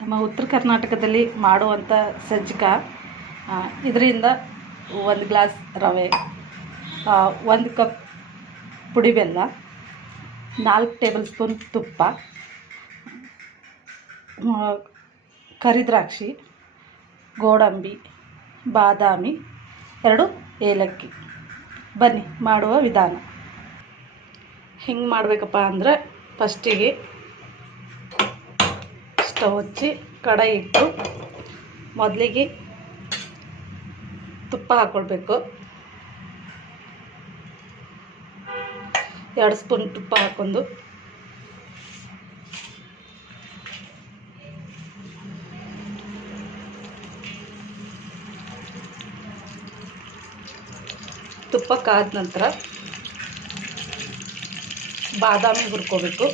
ನಮ್ಮ ಉತ್ತರ ಕರ್ನಾಟಕದಲ್ಲಿ ಮಾಡುವಂಥ ಸಜ್ಜಿಕ. ಇದರಿಂದ 1 ಗ್ಲಾಸ್ ರವೆ, 1 ಕಪ್ ಪುಡಿ ಬೆಲ್ಲ, 4 ಟೇಬಲ್ ಸ್ಪೂನ್ ತುಪ್ಪ, ಕರಿದ್ರಾಕ್ಷಿ, ಗೋಡಂಬಿ, ಬಾದಾಮಿ, 2 ಏಲಕ್ಕಿ. ಬನ್ನಿ ಮಾಡುವ ವಿಧಾನ. ಹಿಂಗೆ ಮಾಡಬೇಕಪ್ಪ ಅಂದರೆ ಫಸ್ಟಿಗೆ ಸ್ಟವ್ ಹಚ್ಚಿ ಕಡಾಯಿ ಇಟ್ಟು ಮೊದಲಿಗೆ ತುಪ್ಪ ಹಾಕ್ಕೊಳ್ಬೇಕು. 2 ಸ್ಪೂನ್ ತುಪ್ಪ ಹಾಕ್ಕೊಂಡು ತುಪ್ಪ ಕಾದ ನಂತರ ಬಾದಾಮಿ ಹುರ್ಕೋಬೇಕು.